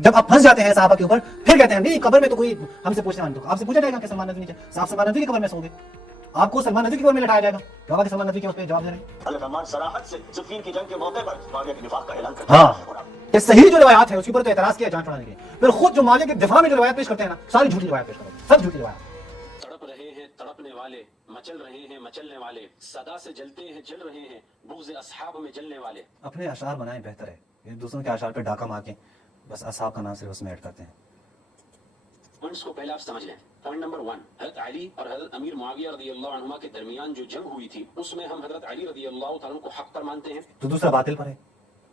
जब आप फंस जाते हैं सहाबा के ऊपर फिर कहते हैं नहीं कब्र में तो कोई हमसे पूछने वाला, तो आपसे पूछा जाएगा कि सलमान नदवी नीचे, आप सलमान नदवी की कब्र में सोगे, आपको सलमान नदवी की कब्र में लटाया जाएगा, जवाब सलमान नदवी के उस पे जवाब दे रहे हैं। हज़रत अम्मार सराहत से सिफ़ीन की जंग के मौके पर मुआविया के निफाक का ऐलान करते हैं। हाँ, ये सही जो रिवायात है उसके ऊपर तो एतराज किया जान छुड़ाने के, फिर खुद जो मुआविया के दिफा में जो रिवायत पेश करते हैं ना, सारी झूठी रिवायत पेश करते हैं, सब झूठी रिवायत। तड़प रहे हैं तड़पने वाले, मचल रहे हैं मचलने वाले, सदा से जलते हैं जल रहे हैं, बुग़्ज़ अस्हाब में जलने वाले। अपने अशार बनाएं बेहतर है, ये दूसरों के अशार पे डाका मार के बस असहाब का नाम सिर्फ उसमें ऐड करते हैं। पॉइंट्स को पहले आप समझ लें। पॉइंट नंबर 1, हज़रत अली और हज़रत अमीर मुआविया रज़ियल्लाहु अन्हुमा के दरमियान जो जंग हुई थी उसमें हम हज़रत अली रज़ियल्लाहु तआला अन्हु को हक पर मानते हैं, तो दूसरा बातिल पर है।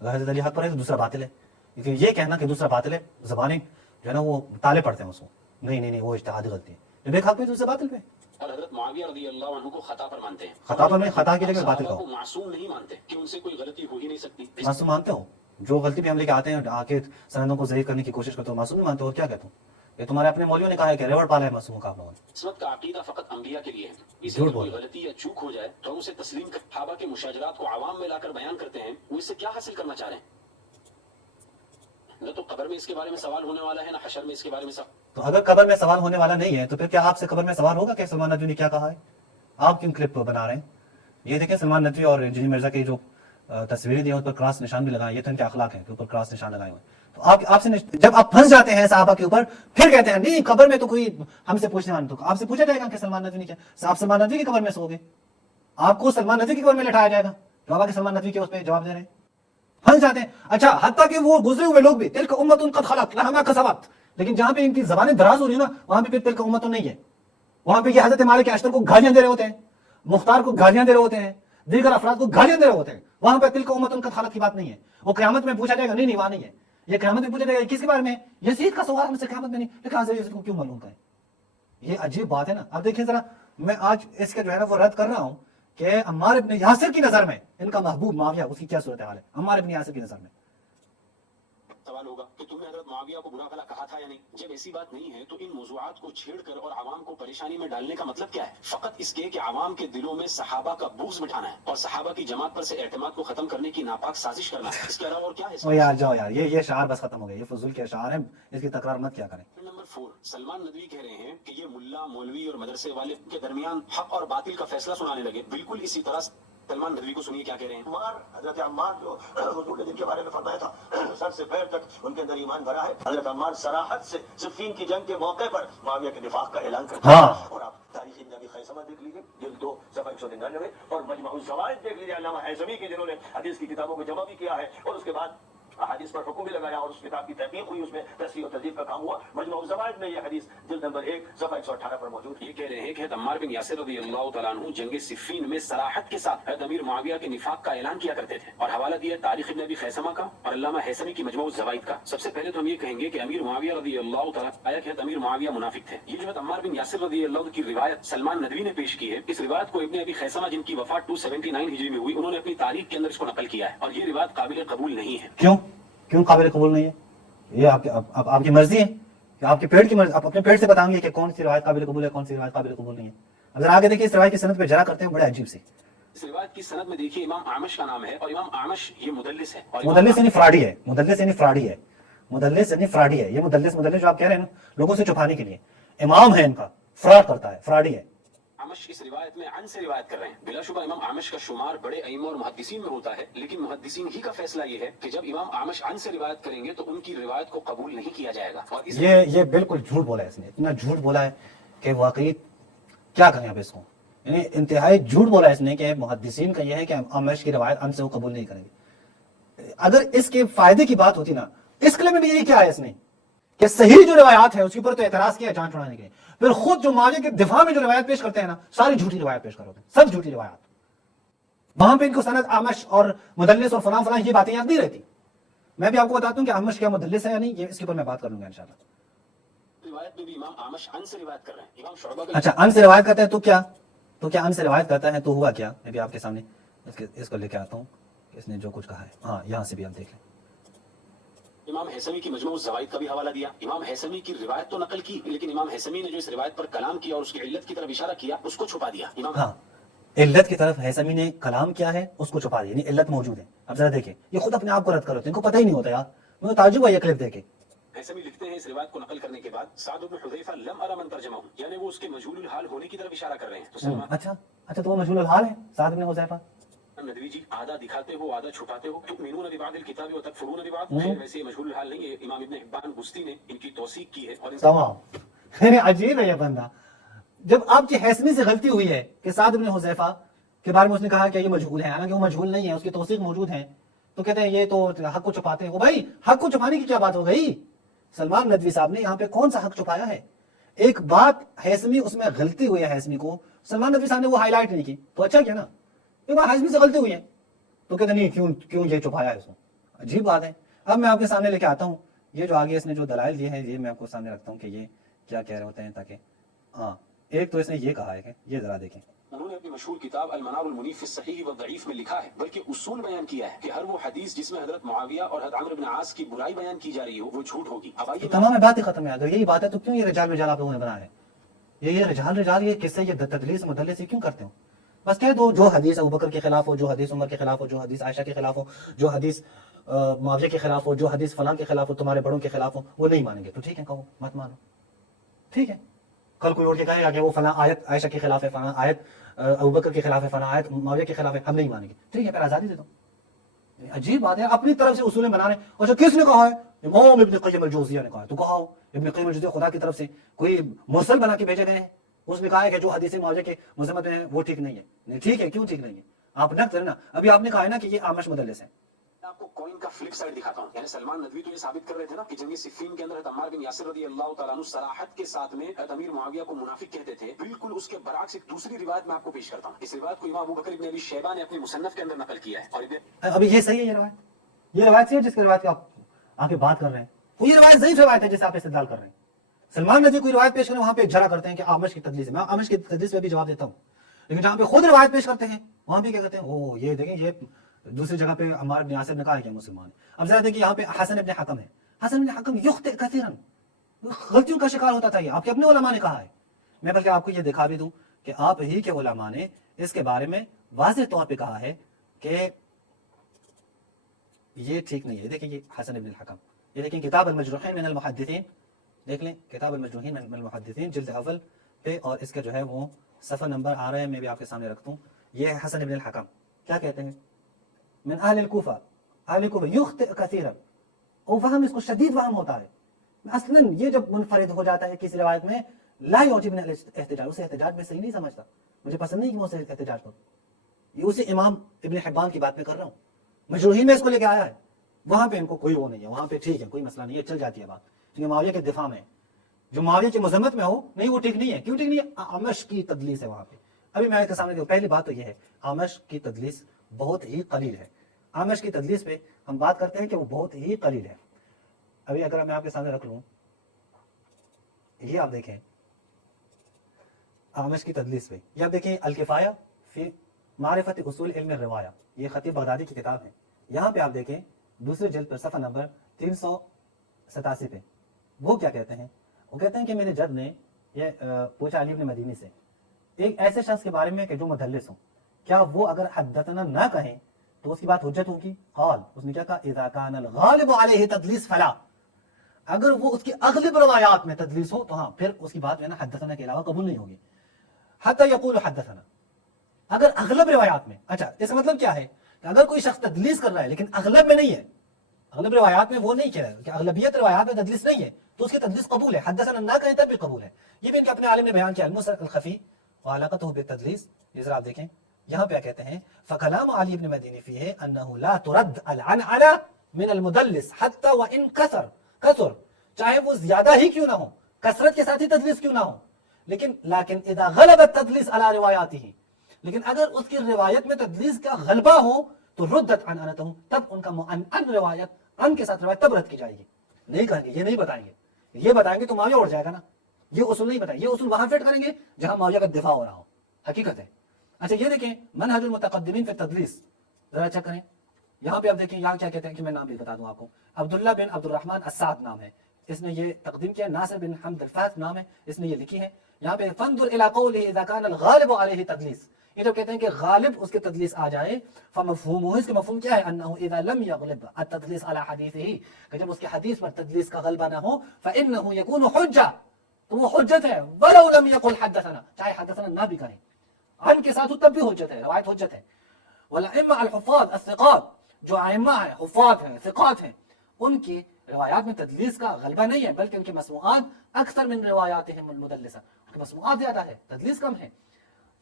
अगर हज़रत अली हक पर है तो दूसरा बातिल है। इसलिए ये कहना कि दूसरा बातिल है, ज़बानें जो है ना वो ताले पड़ते हैं उसको, नहीं नहीं नहीं वो इज्तिहादी गलती है, जब एक हक पे दूसरा बातिल पे। और हज़रत मुआविया रज़ियल्लाहु अन्हु को खता पर मानते हैं। खता पर नहीं, खता की जगह बातिल को कहो। मासूम नहीं मानते कि उनसे कोई गलती हो ही नहीं सकती। मासूम मानते हो? जो गलती पे हम लेके आते हैं आके सनदों को ज़ईफ़ करने की कोशिश करते हो, मासूम नहीं मानते हो? और क्या कहते हो? ये तुम्हारे अपने मौलवियों ने कहा है कि रेवड़ पाला है मासूमों का आप लोगों ने। इस्मत का अकीदा फ़कत अंबिया के लिए है, इसलिए कोई गलती या चूक हो जाए तो हम उसे तस्लीम कर सहाबा के मुशाजरात को आवाम में लाकर बयान करते हैं। वो इससे क्या हासिल करना चाह रहे हैं? न तो कब्र में इसके बारे में सवाल होने वाला है, ना हशर में इसके बारे में सवाल। तो अगर कब्र में सवाल होने वाला नहीं है तो फिर क्या आपसे कब्र में सवाल होगा कि सलमान नदवी ने क्या कहा है? आप क्यों क्लिप बना रहे हैं? ये देखें सलमान नदवी और इंजीनियर मिर्जा की जो तस्वीरें दी हैं उस पर क्रॉस निशान भी लगाए, ये तो इनके अखलाक है कि ऊपर क्रॉस निशान लगाए हुए। तो आपसे जब आप फंस जाते हैं सहाबा के ऊपर फिर कहते हैं नहीं कब्र में तो कोई हमसे पूछने वाला, तो आपसे पूछा जाएगा कि सलमान नदवी ने क्या, आप सलमान नदवी की कब्र में सोगे, आपको सलमान नदवी की कब्र में लटाया जाएगा, जवाब सलमान नदवी के उस पर जवाब दे रहे हैं। फंस जाते हैं। अच्छा हत्ता कि वो गुजरे हुए लोग भी तिल्का उम्मतुन कद खलत लहा कसबत, लेकिन जहां पे इनकी जबानें दराज हो रही है ना वहां पे फिर तिल्का उम्मतुन नहीं है, वहां पे ये हजरत मालिक अशतर को गालियां दे रहे होते हैं, मुख्तार को गालियां दे रहे होते हैं, दीगर अफराद को गालियां दे रहे होते हैं, वहां पे तिल्का उम्मतुन कद खलत की बात नहीं है। वो क़यामत में पूछा जाएगा, नहीं वहां नहीं है, ये क़यामत में पूछा जाएगा किसके बारे में, यजीद का सवाल हमसे क़यामत में नहीं, लेकिन हज़रत यजीद को क्यों मालूम करें? ये अजीब बात है ना। अब देखिए जरा, मैं आज इसके जो है ना वो रद्द कर रहा हूं कि अम्मार इब्न यासिर की नजर में इनका महबूब मुआविया उसकी क्या सूरत हाल है। अम्मार इब्न यासिर की नजर में सवाल होगा कि तुमने हज़रत मुआविया को बुरा भला कहा था या नहीं। जब ऐसी बात नहीं है तो इन मौज़ूआत को छेड़कर और आवाम को परेशानी में डालने का मतलब क्या है? फकत इसके कि आवाम के दिलों में सहाबा का बुग़्ज़ बिठाना है और सहाबा की जमात पर से एतमाद को खत्म करने की नापाक साजिश करना है। इसके अलावा और क्या है? ओ यार जाओ यार, ये शार बस खत्म हो गए, ये फजूल के अशार हैं, इसकी तकरार मत क्या करें। नंबर 4, सलमान नदवी कह रहे हैं कि ये मुल्ला मौलवी और मदरसे वाले के दरमियान हक और बातिल का फैसला सुनाने लगे। बिल्कुल इसी तरह सलमान नदवी को सुनिए क्या कह रहे हैं। हज़रत अम्मार जो हुजूर ने जिनके बारे में फरमाया था सर से पैर तक उनके अंदर ईमान भरा है, हज़रत अम्मार सराहत से सिफ़ीन की जंग के मौके पर मुआविया के निफाक का ऐलान करते हैं। और आप तारीख़ इब्न अबी खैसमा देख लीजिए जिल्द 2 सफ़ा 199 और मजमअ ज़वाइद देख लीजिए अल्लामा हैज़मी की जिन्होंने हदीस की किताबों को जमा भी किया है और उसके बाद हदीस पर हुक्म भी लगाया और उस किताब की तहकीक हुई, उसमें तस्रीह और तदीब का काम हुआ। मजमअ ज़वाइद में यह हदीस जिल्द नंबर 1 सफ़ा 118 पर मौजूद। ये कह रहे हैं कि अम्मार बिन यासिर रज़ियल्लाहु तआला अन्हु जंग सिफ़ीन में सराहत के साथ हज़रत अमीर मुआविया के निफाक का ऐलान किया करते थे और हवाला दिया तारीख़ इब्न अबी खैसमा का और अल्लामा हैसमी की मजमअ ज़वाइद का। सबसे पहले तो हम ये कहेंगे कि अमीर मुआविया रज़ियल्लाहु तआला आया कि अमीर मुआविया मुनाफिक थे। ये जो अम्मार बिन यासिर रज़ियल्लाहु की रिवायत सलमान नदवी ने पेश की है, इस रिवायत को इब्न अबी खैसमा जिनकी वफात 279 हिजरी में हुई उन्होंने अपनी तारीख के अंदर इसको नकल किया है और ये रिवायत काबिल कबूल नहीं है। क्यों काबिल कबूल नहीं है? ये आपकी मर्जी है कि आपके पेट की मर्जी, आप अपने पेट से बताएंगे कि कौन सी रिवायत काबिल कबूल है, कौन सी रिवायत काबिल कबूल नहीं है। अगर आगे देखिए इस रिवायत की सनद पे जरा करते हैं, बड़े अजीब सी। इस रिवायत की सनद में देखिए इमाम आमश का नाम है और इमाम आमश ये मुदल्लिस है और मुदल्लिस यानी फ्रॉडी है, मुदल्लिस यानी फ्रॉडी है, मुदल्लिस यानी फ्रॉडी है। ये मुदल्लिस जो आप कह रहे हैं ना लोगों से छुपाने के लिए, इमाम है इनका, फ्रॉड करता है, फ्रॉडी है। आमश इस रिवायत में अन से रिवायत कर रहे हैं। बिलाशुबा इमाम आमश का शुमार बड़े अइम्मा और मुहद्दिसीन में होता है, लेकिन मुहद्दिसीन ही का फैसला ये है कि जब इमाम आमश अन से रिवायत करेंगे तो उनकी रिवायत को कबूल नहीं किया जाएगा। और ये बिल्कुल झूठ बोला है इसने, इतना झूठ बोला है कि वाकई क्या करें अब इसको, यानी इंतहाई झूठ बोला है इसने कि मुहद्दिसीन का यह है कि आमश की रिवायत अन से वो कबूल नहीं करेंगे। अगर इसके फायदे की बात होती ना, इस क्लिप में भी यही क्या है इसने कि सही जो रिवायात है उसके ऊपर तो एतराज किया जान छुड़ाने के लिए, फिर खुद जो मुआविया के दिफा में जो रिवायत पेश करते हैं ना सारी झूठी रिवायत पेश करते हैं, सब झूठी रिवायत। वहां पे इनको सनद आमश और मुदल्लिस और फलां फलां ये बातें याद नहीं रहती। मैं भी आपको बताता हूं कि आमश क्या मुदल्लिस है या नहीं, ये इसके ऊपर मैं बात कर लूंगा इंशाल्लाह। रिवायत में भी इमाम आमश अन से रिवायत कर रहे हैं। इमाम शुअबा अच्छा अन से रिवायत करते हैं तो क्या, तो क्या अन से रिवायत करता है तो हुआ क्या, मैं भी आपके सामने इसको लेके आता हूँ, इसने जो कुछ कहा है। हाँ यहाँ से भी आप देख लें। इमाम हैसमी की मजमू ज़वाइद का भी हवाला दिया। इमाम हैसमी की रिवायत तो नकल की, लेकिन इमाम हैसमी ने जो इस रिवायत पर कलाम किया और उसकी इल्लत की तरफ इशारा किया उसको छुपा दिया। इमाम हाँ, इल्लत की तरफ हैसमी ने कलाम किया है उसको छुपा दिया, इल्लत मौजूद है। अब जरा देखिए, ये खुद अपने आप को रद्द करो, इनको पता ही नहीं होता यार, मुझे ताज्जुब है ये क्लिप देखे। हैसमी लिखते हैं इस रिवायत को नकल करने के बाद साद इब्न हुदैफा लम अरा मन तर्जमा हूं, यानी वो उसके मजहूलुल हाल होने की तरफ इशारा कर रहे हैं। तो सलमान अच्छा तो वो मजहूलुल हाल है साद इब्न हुज़ैफा। नदवी जी आधा दिखाते हो आधा छुपाते हो, तुमिनून बिबादिल किताबी व तकफुरून बिबाद। वैसे मजहूलुल हाल नहीं है, इमाम इब्न हिब्बान बुस्ती ने इनकी तौसीक की है और तमाम अजीब है ये बंदा। जब आपकी हैसमी से गलती हुई है कि साद इब्न हुज़ैफा के बारे में उसने कहा कि ये मजहूल है, हालांकि वो मजहूल नहीं है, उसकी तौसीक मौजूद है, तो कहते हैं ये तो हक को छुपाते हैं। वो भाई हक को छुपाने की क्या बात हो गई? सलमान नदवी साहब ने यहाँ पे कौन सा हक छुपाया है? एक बात हैसमी, उसमें गलती हुई है हैसमी को, सलमान नदवी साहब ने वो हाईलाइट नहीं की, तो अच्छा किया ना। एक बार हैसमी से गलती हुई है तो कहते नहीं क्यों ये छुपाया है उसको, अजीब बात है। अब मैं आपके सामने लेके आता हूँ ये जो आगे इसने जो दलाइल दिए हैं, ये मैं आपको सामने रखता हूँ कि ये क्या कह रहे होते हैं, ताकि हाँ एक तो इसने ये कहा है कि ये जरा देखें, उन्होंने अपनी मशहूर किताब अल-मनारुल मुनीफ फिस सहीह व दईफ में लिखा है, बल्कि उसूल बयान किया है कि हर वो हदीस जिसमें हजरत मुआविया और हजरत अम्र इब्न आस की बुराई बयान की जा रही हो वो झूठ होगी। अब आइए तमाम बात ही खत्म है। अगर यही बात है तो क्यों ये रिजाल मिजाल आप लोगों ने बनाया है? ये रिजाल ये किससे, ये तदलीस मुदल्लिस क्यों करते हो? बस कह दो जो हदीस अबू बकर के खिलाफ हो, जो हदीस उमर के खिलाफ हो, जो हदीस आयशा के खिलाफ हो, जो हदीस मुआविया के खिलाफ हो, जो हदीस फलां के खिलाफ हो, तुम्हारे बड़ों के खिलाफ हो, वो नहीं मानेंगे तो ठीक है, कहो मत मानो, ठीक है। कल कोई और के कहेगा कि वो फलां आयत आयशा के खिलाफ है, फलां आयत अबू बकर के खिलाफ है, फलां आयत मुआविया के खिलाफ है, हम नहीं मानेंगे, ठीक है, फिर आजादी दे दो। अजीब बात है, अपनी तरफ से उसूलें बना रहे हैं। अच्छा किसने कहा है? इमाम इब्न क़य्यिम अल-जौज़िया ने कहा है। तो कहा इब्न क़य्यिम अल-जौज़िया खुदा की तरफ से कोई मुरसल बना के भेजे गए हैं, उसने कहा है कि जो हदीसें मुआविया के मज़म्मत में है वो ठीक नहीं है। नहीं ठीक है, क्यों ठीक नहीं है? आप नक़्द करें ना। अभी आपने कहा है ना कि ये आमश मुदल्लिस है। आपको कॉइन का फ्लिप साइड दिखाता हूं। यानी सलमान नदवी तो ये साबित कर रहे थे ना कि जंग सिफ़ीन के अंदर अम्मार बिन यासिर रज़ियल्लाहु तआला अन्हु सराहत के साथ में अमीर मुआविया को मुनाफिक कहते थे। बिल्कुल उसके बरअक्स एक दूसरी रिवायत मैं आपको पेश करता हूं। इस रिवायत को इमाम अबू बकर इब्न अबी शैबा ने अपनी मुसन्नफ के अंदर नकल किया है। और अभी ये सही है, ये रिवायत है जिसकी रिवायत की आप आगे बात कर रहे हैं, वो ये रिवायत ज़ईफ़ रिवायत है जिसे आप इस्तेदलाल कर रहे हैं। सलमान नदवी कोई रिवायत पेश करें वहां पे जरा करते हैं कि आमश की तदलीस है। मैं आमश की तदलीस पे भी जवाब देता हूं, लेकिन जहां पे खुद रिवायत पेश करते हैं वहां भी क्या कहते हैं, ओ ये देखें ये दूसरी जगह पे अम्मार इब्न यासिर ने कहा कि मुसलमान। अब जरा देखिए यहाँ पे हसन इब्न हकम है, हसन इब्न हकम युख्ति कसीरन, गलतियों का शिकार होता था। ये आपके अपने उलमा ने कहा है। मैं बल्कि आपको ये दिखा भी दूं कि आप ही के उलमा ने इसके बारे में वाज़ेह तौर पे कहा है कि ये ठीक नहीं है। देखिए ये हसन इब्न हकम, ये देखिए किताब अल-मजरूहीन मिन अल-मुहद्दिसीन, देख लें किताब अल-मजरूहीन मिन अल-मुहद्दिसीन जिल्द अव्वल पे, और इसका जो है वो सफ़ा नंबर आ रहा है, मैं भी आपके सामने रखता हूँ। ये है हसन इब्न हकम, क्या कहते हैं, मिन अहल कूफा, अहल कूफा युख्ति कसीरन, और वहम इसको शदीद वहम होता है। असलन ये जब मुनफरिद हो जाता है किसी रिवायत में, ला युजिबुनी अल-इहतिजाज, उसे एहतिजाज में सही नहीं समझता, मुझे पसंद नहीं कि मैं उसे एहतिजाज करूँ। ये उसी इमाम इब्न हिब्बान की बात में कर रहा हूँ, मजरूहीन में इसको लेके आया है। वहां पे इनको कोई वो नहीं है, वहां पे ठीक है, कोई मसला नहीं है, चल जाती है बात। क्योंकि मुआविया के दिफा में, जो मुआविया की मजम्मत में हो, नहीं वो ठीक नहीं है। क्यों ठीक नहीं है? आमश की तदलीस है वहां पे। अभी मैं आपके सामने देखो, पहली बात तो ये है आमश की तदलीस बहुत ही कलील है। आमश की तदलीस पे हम बात करते हैं कि वो बहुत ही कलील है। अभी अगर मैं आपके सामने रख लूं, ये आप देखें आमश की तदलीस पे, ये आप देखें अल-किफ़ाया फी मारिफत उसूल इल्म रिवाया, ये खतीब बगदादी की किताब है। यहाँ पे आप देखें दूसरे जल्द पर सफ़ा नंबर 387 पे वो क्या कहते हैं, वो कहते हैं कि मेरे जद ने ये पूछा अली इब्न मदीनी से एक ऐसे शख्स के बारे में कि जो मुदल्लिस हो, क्या वो अगर हद्दतना ना कहें तो उसकी बात हुज्जत होगी? क़ाल, उसने क्या कहा, इज़ा कानल गालिब अलैहि तदलीस फला, अगर वो उसकी अगलिब रवायात में तदलीस हो तो हाँ फिर उसकी बात जो है ना हद्दतना के अलावा कबूल नहीं होगी। हत्ता यक़ूल हद्दतना, अगर अगलब रिवायात में, अच्छा इसका मतलब क्या है कि अगर कोई शख्स तदलीस कर रहा है लेकिन अगलब में नहीं है, अगलब रिवायात में वो नहीं कह रहा है कि अगलबियत रिवायात में तदलीस नहीं है, तो उसकी तदलीस कबूल है, हद्दसना ना कहे तब भी कबूल है। ये भी इनके अपने आलिम ने बयान किया, अल-मुसर अल-खफी व अलाक़तुहु बित-तदलीस। ये जरा आप देखें, यहाँ पे कहते हैं फ़कलाम अली इब्न मदीनी फ़ीही अन्नहु ला तुरद अल-अनअना मिन अल-मुदल्लिस हत्ता व इन कसर, चाहे वो ज्यादा ही क्यों ना हो, कसरत के साथ ही तदलीस क्यों ना हो, लेकिन इदा गलबत तदलीस अला रिवायातिही, लेकिन अगर उसकी रिवायत में तदलीस का गलबा हो तो रुद्दत अनअनतहु, तब उनका मुअन्नन रिवायत अन के साथ रिवायत तब रद्द की जाएगी। नहीं कहेंगे, ये नहीं बताएंगे, ये बताएंगे तो मुआविया उड़ जाएगा ना, ये उसूल नहीं बताएंगे, ये उसूल वहां फिट करेंगे जहां मुआविया का दिफा हो रहा हो, हकीकत है। अच्छा ये देखें मनहजुल मुतक़द्दिमीन फी तदलीस, जरा चेक करें, यहाँ पे आप देखें यहाँ क्या कहते हैं कि मैं नाम भी बता दूं आपको, अब्दुल्ला बिन अब्दुर्रहमान अस्साद नाम है, इसने ये तकदीम किया, नासिर बिन हम्द अल-फात नाम है, इसने ये लिखी है। यहाँ पे फंजुर इला क़ौलिही इज़ा काना अल-गालिबु अलैहि तदलीस, یہ جب کہتے ہیں کہ غالب اس کے تدلیس آ جائے فمفہومہ، اس کے مفہوم کیا ہے؟ انہ اذا لم یغلب التدلیس علی حدیثہ، کہ جب اس کے حدیث پر تدلیس کا غلبہ نہ ہو فانہ یکون حجہ، تو وہ حجت ہے، ولو لم یقل حدثنا، چاہے حدثنا نہ بھی کہیں، عن کے ساتھ تب بھی حجت ہے، روایت حجت ہے۔ والائمہ الحفاظ الثقات، جو ائمہ ہیں، حفاظ ہیں، ثقات ہیں، ان کی روایات میں تدلیس کا غلبہ نہیں ہے، بلکہ ان کے مسموعات اکثر من روایاتہم المدلسہ، ان کے مسموعات زیادہ ہے، تدلیس کم ہے،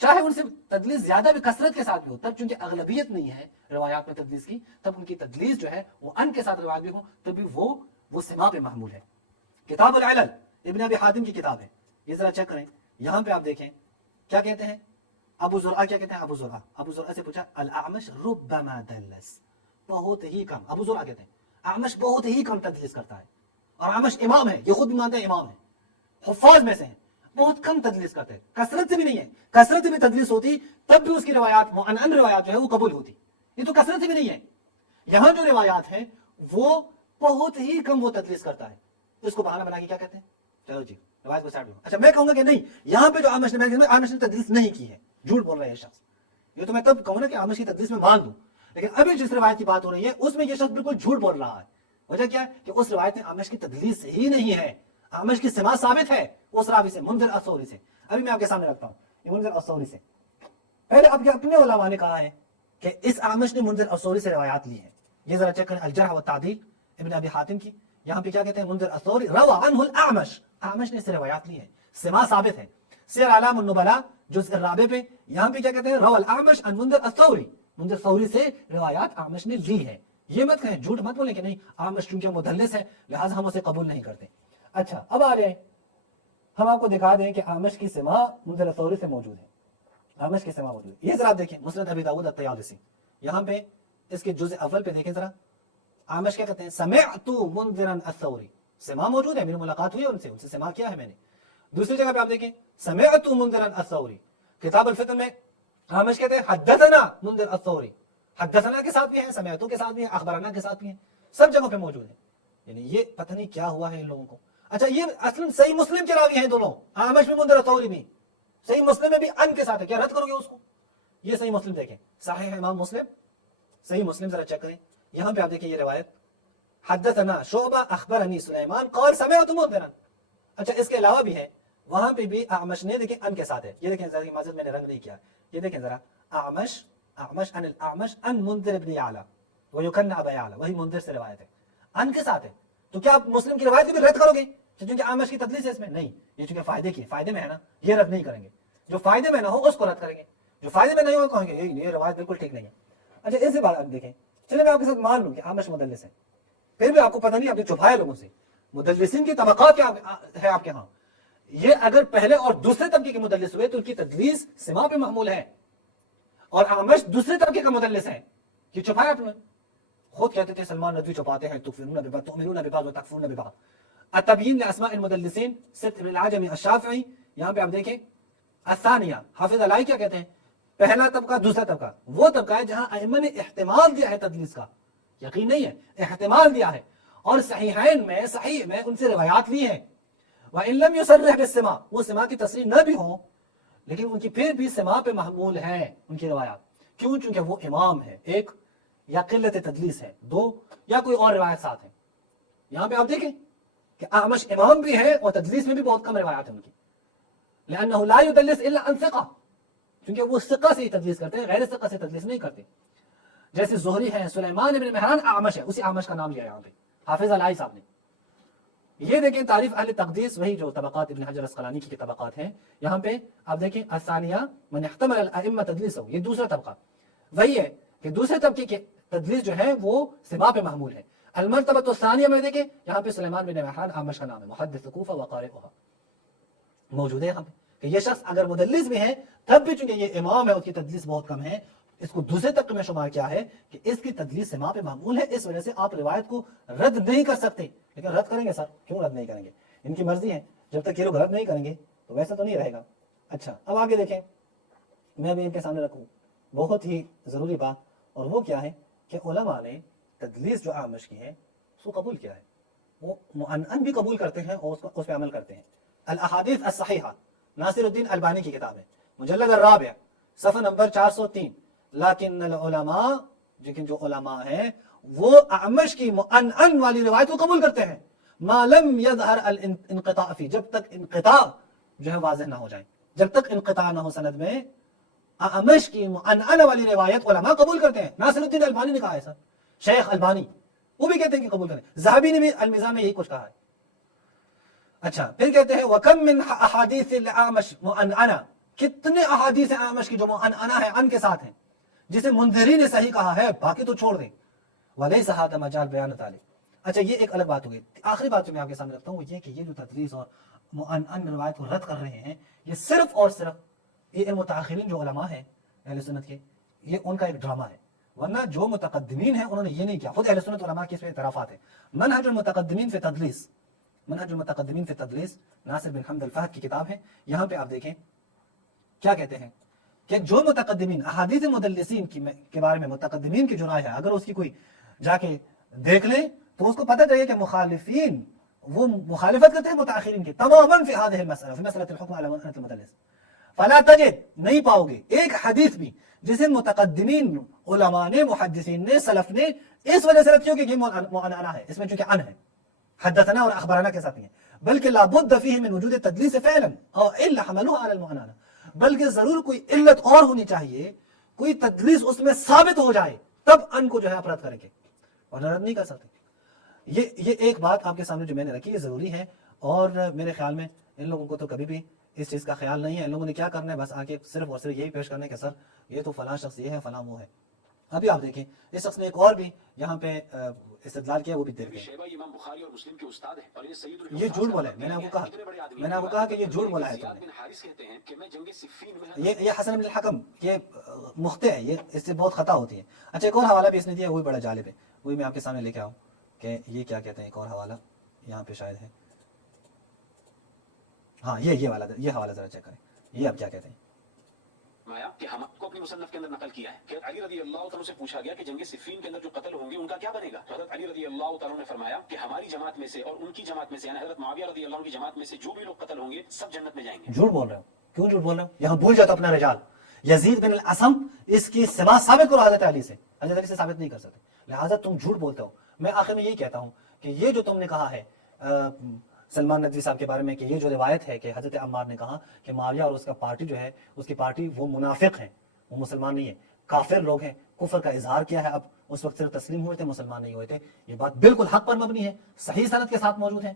چاہے ان سے تدلیس زیادہ بھی کثرت کے ساتھ بھی ہو، تب چونکہ اغلبیت نہیں ہے روایات میں تدلیس کی، تب ان کی تدلیس جو ہے وہ ان کے ساتھ روایت بھی ہو، تب بھی وہ سما پہ محمول ہے۔ کتاب العلل ابن ابی حاتم کی کتاب ہے، یہ ذرا چیک کریں، یہاں پہ آپ دیکھیں کیا کہتے ہیں، ابو زرعہ کیا کہتے ہیں، ابو زرعہ سے پوچھا الاعمش ربما دلس، بہت ہی کم، ابو زرعہ کہتے ہیں اعمش بہت ہی کم تدلیس کرتا ہے، اور اعمش امام ہے، یہ خود بھی مانتے ہیں امام ہے، حفاظ میں سے ہیں، بہت کم تدلیس کرتے ہیں، کثرت سے بھی نہیں ہے، کثرت سے بھی تدلیس ہوتی تب بھی اس کی روایات معنعن روایات جو ہے وہ قبول ہوتی، یہ تو کثرت سے بھی نہیں ہے، یہاں جو روایات ہیں وہ بہت ہی کم وہ تدلیس کرتا ہے، اس کو بہانہ بنا کے کیا کہتے ہیں، چلو جی روایت کو سائڈ میں، اچھا میں کہوں گا کہ نہیں، یہاں پہ جو اعمش نے تدلیس نہیں کی ہے، جھوٹ بول رہا ہے یہ شخص، یہ تو میں تب کہوں نا کہ اعمش کی تدلیس میں مان دوں، لیکن ابھی جس روایت کی بات ہو رہی ہے اس میں یہ شخص بالکل جھوٹ بول رہا ہے، وجہ کیا ہے کہ اس روایت میں اعمش کی تدلیس ہی نہیں ہے، اعمش کی سماع ثابت ہے اس راوی سے، منذر الثوری سے، ابھی میں آپ کے سامنے رکھتا ہوں یہ منذر الثوری سے، پہلے اب کے اپنے علماء نے کہا ہے کہ اس اعمش نے منذر الثوری سے روایات لی ہیں، یہ ذرا چیک کریں الجرح والتعدیل ابن ابی حاتم کی، یہاں پہ کیا کہتے ہیں منذر الثوری روا عنہ الاعمش، اعمش نے اس سے روایات لی ہیں، سماع ثابت ہے، سیر اعلام النبلاء جزء الرابع پہ یہاں پہ کیا کہتے ہیں روا الاعمش عن منذر الثوری، منذر الثوری سے روایات اعمش نے لی ہے، یہ مت کہیں، جھوٹ مت بولیں کہ نہیں اعمش چونکہ مدلس ہے لہٰذا ہم اسے قبول نہیں کرتے۔ اچھا اب آ رہے ہیں، ہم آپ کو دکھا دیں کہ اعمش کی سماع منذر الثوری سے موجود ہے، اعمش کی سماع موجود ہے، یہ ذرا آپ دیکھیں مسند ابی داؤد الطیالسی، یہاں پہ اس کے جزء اول پہ دیکھیں ذرا، اعمش کیا کہتے ہیں سمعت منذرا الثوری، سماع موجود ہے، میری ملاقات ہوئی ہے ان سے سماع کیا ہے میں نے۔ دوسری جگہ پہ آپ دیکھیں سمعت منذرا الثوری، کتاب الفتن میں اعمش کہتے ہیں حدثنا منذر الثوری، حدثنا کے ساتھ بھی ہیں، سمعتو کے ساتھ بھی ہیں، اخبرنا کے ساتھ بھی ہیں، سب جگہوں پہ موجود ہیں، یعنی یہ پتہ نہیں کیا ہوا ہے ان لوگوں کو۔ اچھا یہ اصلا صحیح مسلم کے راوی ہیں دونوں، اعمش بھی منذر الثوری بھی، صحیح مسلم میں بھی ان کے ساتھ ہے، کیا رد کرو گے اس کو؟ یہ صحیح مسلم دیکھیں، صحیح امام مسلم، صحیح مسلم ذرا چیک کریں، یہاں پہ آپ دیکھیں یہ روایت حدثنا شعبہ اخبرنی سلیمان قال سمعت منذرا، اچھا اس کے علاوہ بھی ہے، وہاں پہ بھی اعمش نے دیکھیں ان کے ساتھ ہے، یہ دیکھیں ذرا معذرت میں نے رنگ نہیں کیا، یہ دیکھیں ذرا اعمش عن الاعمش عن منذر ابن یعلا ویکن ابا یعلا، وہی منذر سے روایت ہے، ان کے ساتھ ہے، تو کیا آپ مسلم کی روایت بھی رد کرو گے چونکہ اعمش کی تدلیس ہے اس میں؟ نہیں، یہ چونکہ فائدے کی، فائدے میں ہے نا، یہ رد نہیں کریں گے، جو فائدے میں نہ ہو اس کو رد کریں گے، جو فائدے میں نہیں ہو کہیں گے یہ روایت بالکل ٹھیک نہیں ہے۔ اچھا اس سے بات آپ دیکھیں، چلے میں آپ کے ساتھ مان لوں کہ اعمش مدلس ہے، پھر بھی آپ کو پتہ نہیں، آپ نے چھپایا لوگوں سے، مدلسین کی طبقات کیا ہے آپ کے ہاں، یہ اگر پہلے اور دوسرے طبقے کے مدلس ہوئے تو ان کی تدلیس سماع پہ محمول ہے، اور اعمش دوسرے طبقے کا مدلس ہے، یہ چھپایا آپ نے، خود کہتے تھے سلمان ندوی چھپاتے ہیں، تؤمنون ببعض وتکفرون ببعض۔ التبیین لاسماء المدلسین ست ابن العجمی الشافعی، یہاں پہ آپ دیکھیں الثانیہ، حافظ علائی کیا کہتے ہیں، پہلا طبقہ دوسرا طبقہ، وہ طبقہ ہے جہاں ائمہ نے احتمال دیا ہے تدلیس کا، یقین نہیں ہے، احتمال دیا ہے، اور صحیحین میں صحیح میں ان سے روایات لی ہیں، وَإِن لَمْ يُصَرِّحْ بِالسِّمَاع، وہ سماع کی تصریح نہ بھی ہوں لیکن ان کی پھر بھی سماع پہ محمول ہے ان کی روایات، کیوں؟ چونکہ وہ امام ہے، ایک یا قلت تدلیس ہے، دو یا کوئی اور روایت ساتھ ہے۔ یہاں پہ آپ دیکھیں کہ اعمش امام بھی ہے اور تدلیس میں بھی بہت کم روایات ہیں ان کی، لأنه لا يدلس الا عن ثقہ، کیونکہ وہ ثقہ سے ہی تدلیس کرتے ہیں، غیر ثقہ سے تدلیس نہیں کرتے، جیسے زہری ہے، سلیمان ابن مہران اعمش ہے، اسی اعمش کا نام لیا یہاں پہ حافظ علائی صاحب نے۔ یہ دیکھیں تعریف اہل تقدیس، وہی جو طبقات ابن حجر اسقلانی کی طبقات ہیں، یہاں پہ آپ دیکھیں الثانیہ من احتمل الائمہ تدلیسہ، یہ دوسرا طبقہ، وہی ہے کہ دوسرے طبقے کی تدلیس جو ہے وہ سماع پہ محمول ہے۔ المرتبہ الثانیہ میں دیکھیں یہاں پہ سلیمان بن مہران اعمش کا نام ہے، محدث کوفہ وقارئها موجود ہے یہاں پہ، کہ یہ شخص اگر مدلس بھی ہے تب بھی چونکہ یہ امام ہے اس کی تدلیس بہت کم ہے، اس کو دوسرے طبقے میں شمار کیا ہے کہ اس کی تدلیس سماع پہ معمول ہے، اس وجہ سے آپ روایت کو رد نہیں کر سکتے۔ لیکن رد کریں گے سر، کیوں رد نہیں کریں گے؟ ان کی مرضی ہے، جب تک یہ لوگ رد نہیں کریں گے تو ویسا تو نہیں رہے گا۔ اچھا اب آگے دیکھیں، میں بھی ان کے سامنے رکھوں بہت ہی ضروری بات، اور وہ کیا ہے کہ علماء نے تدلیس جو اعمش کی ہے اس کو قبول کیا ہے، وہ معنعن بھی قبول کرتے ہیں اور اس پہ عمل کرتے ہیں۔ الاحادیث الصحیحہ، ناصر الدین البانی کی کتاب ہے، مجلد الرابع صفحہ نمبر 403 لیکن العلماء، لیکن جو علماء ہیں وہ اعمش کی معنعن والی روایت کو قبول کرتے ہیں، ما لم یظہر الانقطاع فی، جب تک انقطاع جو ہے واضح نہ ہو جائے، جب تک انقطاع نہ ہو سند میں اعمش کی معنعن والی روایت علماء قبول کرتے ہیں۔ ناصر الدین البانی نے کہا ہے سر، شیخ البانی وہ بھی کہتے ہیں کہ قبول کریں، ذہبی نے بھی المیزان میں یہی کچھ کہا ہے۔ اچھا پھر کہتے ہیں وَكَم مِّنْ أَحَادِيثِ الْأَعْمَشِ مُعَنْعَنَةً، کتنے احادیث اعمش کی جو معنعنا ہے، ان کے ساتھ ہیں، جسے منذری نے صحیح کہا ہے، باقی تو چھوڑ دیں۔ وَلَيْسَ هَذَا مَجَالُ بَيَانِ ذَلِكَ۔ اچھا یہ ایک الگ بات ہوگی۔ آخری بات جو میں آپ کے سامنے رکھتا ہوں وہ یہ کہ یہ جو تدلیس اور معنعن روایت کو رد کر رہے ہیں، یہ صرف اور صرف یہ متاخرین جو علماء ہیں اہل سنت کے، یہ ان کا ایک ڈرامہ ہے، ورنہ جو متقدمین ہیں انہوں نے یہ نہیں کیا۔ خود اہل سنت علماء کے اس میں اعترافات ہیں۔ منہج المتقدمین فی تدلیس، منہج المتقدمین فی تدلیس، ناصر بن حمد الفہد کی کتاب ہے، یہاں پہ آپ دیکھیں کیا کہتے ہیں کہ جو متقدمین احادیث مدلسین کے بارے میں متقدمین کی جو رائے ہے، اگر اس کی کوئی جا کے دیکھ لیں تو اس کو پتہ چلے کہ مخالفین وہ مخالفت کرتے ہیں متاخرین کی تماما فی هذه المسألہ، فی مسئلۃ الحکم علی منعت المدلس۔ فلا تجد، نہیں پاؤ گے ایک حدیث بھی جسے متقدمین علماء نے، محدثین نے، سلف نے اس وجہ سے رکھیو کہ یہ معنعنا ہے، اس میں چونکہ ان ہے، حدثنا اور اخبرنا کے ساتھ نہیں ہے، بلکہ لابد فیہ من وجود التدلیس فعلا او الا حملوه علی المعنعنا، بلکہ ضرور کوئی علت اور ہونی چاہیے، کوئی تدلیس اس میں ثابت ہو جائے تب ان کو جو ہے اپرد کریں گے، اور رد نہیں کر سکتے۔ یہ ایک بات آپ کے سامنے جو میں نے رکھی یہ ضروری ہے، اور میرے خیال میں ان لوگوں کو تو کبھی بھی اس چیز کا خیال نہیں ہے۔ ان لوگوں نے کیا کرنا ہے، بس آگے صرف اور صرف یہی پیش کرنا ہے کہ سر یہ تو فلاں شخص یہ ہے، فلاں وہ ہے۔ ابھی آپ دیکھیں اس شخص نے ایک اور بھی یہاں پہ استدلال کیا، وہ بھی دیکھ لیں۔ امام بخاری اور مسلم کے استاد ہیں، اور یہ سید یہ جھوٹ بولا ہے، میں نے آپ کو کہا کہ یہ جھوٹ بولا ہے تم نے۔ حارث کہتے ہیں کہ میں جنگ صفین میں یہ حسن بن الحکم یہ مخطئ ہے، یہ اس سے بہت خطا ہوتی ہے۔ اچھا ایک اور حوالہ بھی اس نے دیا، وہ بھی بڑا جالب ہے، وہی میں آپ کے سامنے لے کے آؤں کہ یہ کیا کہتے ہیں۔ ایک اور حوالہ یہاں پہ شاید ہے، ہاں یہ والا، یہ حوالہ ذرا چیک کریں، یہ آپ کیا کہتے ہیں۔ فرمایا کہ ہم کو اپنی مصنف کے اندر نقل کیا ہے کہ علی رضی اللہ تعالیٰ سے پوچھا گیا کہ جنگ صفین کے اندر جو قتل ہوں گے ان کا کیا بنے گا، تو حضرت علی رضی اللہ تعالیٰ نے فرمایا کہ ہماری جماعت میں سے اور ان کی جماعت میں سے، یعنی حضرت معاویہ رضی اللہ عنہ کی جماعت میں سے جو بھی لوگ قتل ہوں گے سب جنت میں جائیں گے۔ جھوٹ بول رہے ہو، کیوں جھوٹ بول رہے ہو؟ یہاں بھول جاتا اپنا رجال یزید بن الاسم، اس کی سما ثابت کرو حضرت علی سے، حضرت علی سے ثابت نہیں کر سکتے، لہٰذا تم جھوٹ بولتے ہو۔ میں آخر میں یہی کہتا ہوں کہ یہ جو تم نے کہا ہے سلمان ندوی صاحب کے بارے میں کہ یہ جو روایت ہے کہ حضرت عمار نے کہا کہ معاویہ اور اس کا پارٹی جو ہے، اس کی پارٹی وہ منافق ہیں، وہ مسلمان نہیں ہے، کافر لوگ ہیں، کفر کا اظہار کیا ہے، اب اس وقت صرف تسلیم ہوئے تھے، مسلمان نہیں ہوئے تھے، یہ بات بالکل حق پر مبنی ہے، صحیح سند کے ساتھ موجود ہے،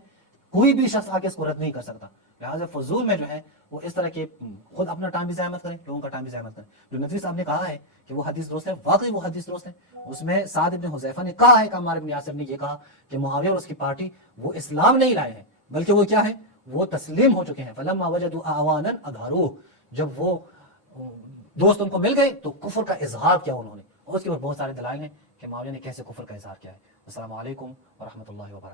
کوئی بھی شخص آگے اس کو رد نہیں کر سکتا۔ لہٰذا فضول میں جو ہے وہ اس طرح کے خود اپنا ٹائم بھی ضائع مت کریں، لوگوں کا ٹائم بھی ضائع مت کریں۔ جو ندوی صاحب نے کہا ہے کہ وہ حدیث درست ہے، واقعی وہ حدیث درست ہے، اس میں سعد بن حذیفہ نے کہا ہے کہ عمار بن یاسر نے یہ کہا کہ معاویہ اور اس کی پارٹی وہ اسلام نہیں لائے ہیں، بلکہ وہ کیا ہے، وہ تسلیم ہو چکے ہیں۔ فلما وجدوا اعوانا اظہروہ، جب وہ دوست ان کو مل گئے تو کفر کا اظہار کیا انہوں نے، اور اس کے اوپر بہت سارے دلائل ہیں کہ معاویہ نے کیسے کفر کا اظہار کیا ہے۔ السلام علیکم ورحمۃ اللہ وبرکاتہ۔